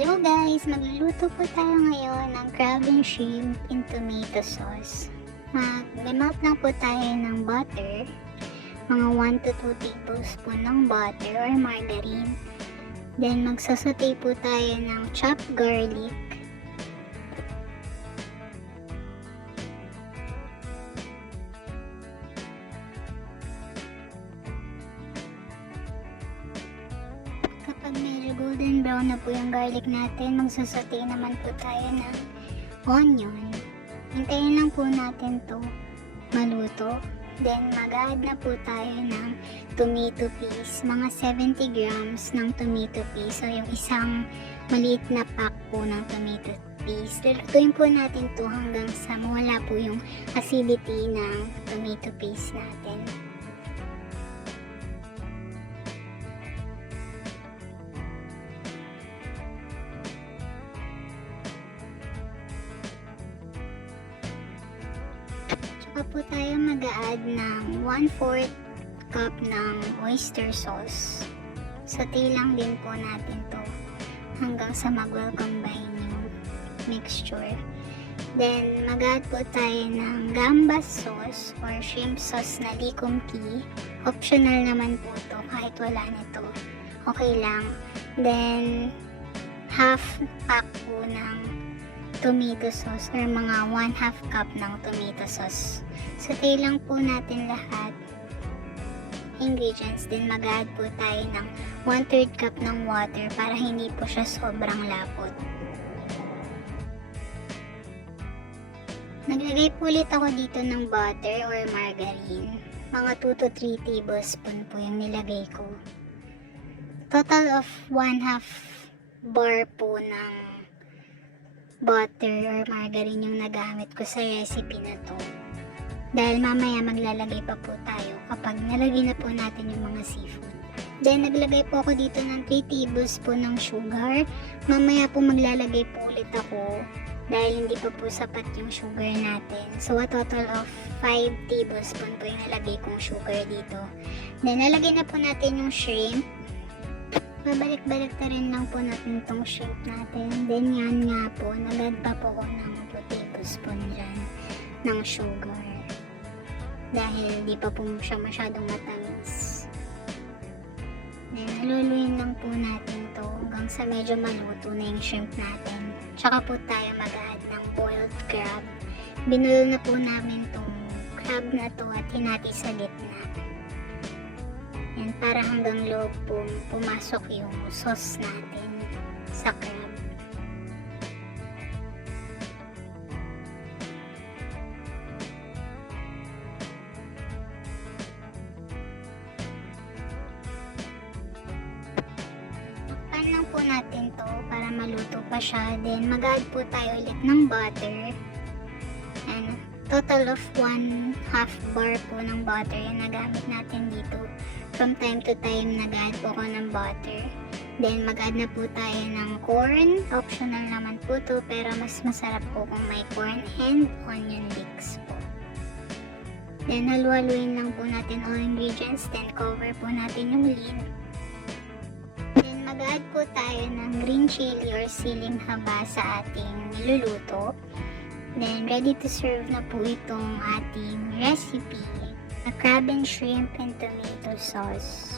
Hello guys! Magluluto po tayo ngayon ng crab and shrimp in tomato sauce. Mag-melt lang po tayo ng butter, mga 1 to 2 tablespoon ng butter or margarine. Then magsasaute po tayo ng chopped garlic. Kapag medyo golden brown na po yung garlic natin, magsasaute naman po tayo ng onion. Hintayin lang po natin to maluto. Then mag-add na po tayo ng tomato paste, mga 70 grams ng tomato paste. So yung isang maliit na pack po ng tomato paste. Lulutuin po natin to hanggang sa mawala po yung acidity ng tomato paste natin. Saka po tayo mag-a-add ng 1/4 cup ng oyster sauce. Saute lang din po natin to hanggang sa mag-well combine yung mixture. Then mag-add po tayo ng gambas sauce or shrimp sauce na likumki. Optional naman po to kahit wala nito. Okay lang. Then half pack po ng tomato sauce or mga 1/2 cup ng tomato sauce. Saute lang po natin lahat ingredients. Then mag-add po tayo ng 1/3 cup ng water para hindi po siya sobrang lapot. Naglagay po ulit ako dito ng butter or margarine. Mga 2 to 3 tablespoon po yung nilagay ko. Total of 1/2 bar po ng butter or margarine yung nagamit ko sa recipe na to. Dahil mamaya maglalagay pa po tayo kapag nalagay na po natin yung mga seafood. Then naglagay po ako dito ng 3 tablespoon ng sugar. Mamaya po maglalagay po ulit ako dahil hindi pa po sapat yung sugar natin. So a total of 5 tablespoon po yung nalagay kong sugar dito. Then nalagay na po natin yung shrimp. Babalik-balik na rin lang po natin itong shrimp natin. Then yan nga po, nag-add pa po ko ng 2 tablespoon dyan ng sugar. Dahil di pa po siya masyadong matamis. Then haluluin lang po natin to hanggang sa medyo maluto na yung shrimp natin. Tsaka po tayo mag-add ng boiled crab. Binulo na po namin tong crab na to at hinati sa gitna. Yan, para hanggang loob po pumasok yung sauce natin sa crab. Pan lang po natin to para maluto pa siya. Then mag-add po tayo ulit ng butter. And total of 1/2 bar po ng butter yung nagamit natin dito. From time to time, nag-add po ko ng butter. Then, mag-add na po tayo ng corn. Optional naman po to, pero mas masarap po kung may corn and onion leeks po. Then, halu-haluin lang po natin all ingredients. Then, cover po natin yung lid. Then, mag-add po tayo ng green chili or siling haba sa ating niluluto. Then, ready to serve na po itong ating recipe. A crab and shrimp and tomato sauce.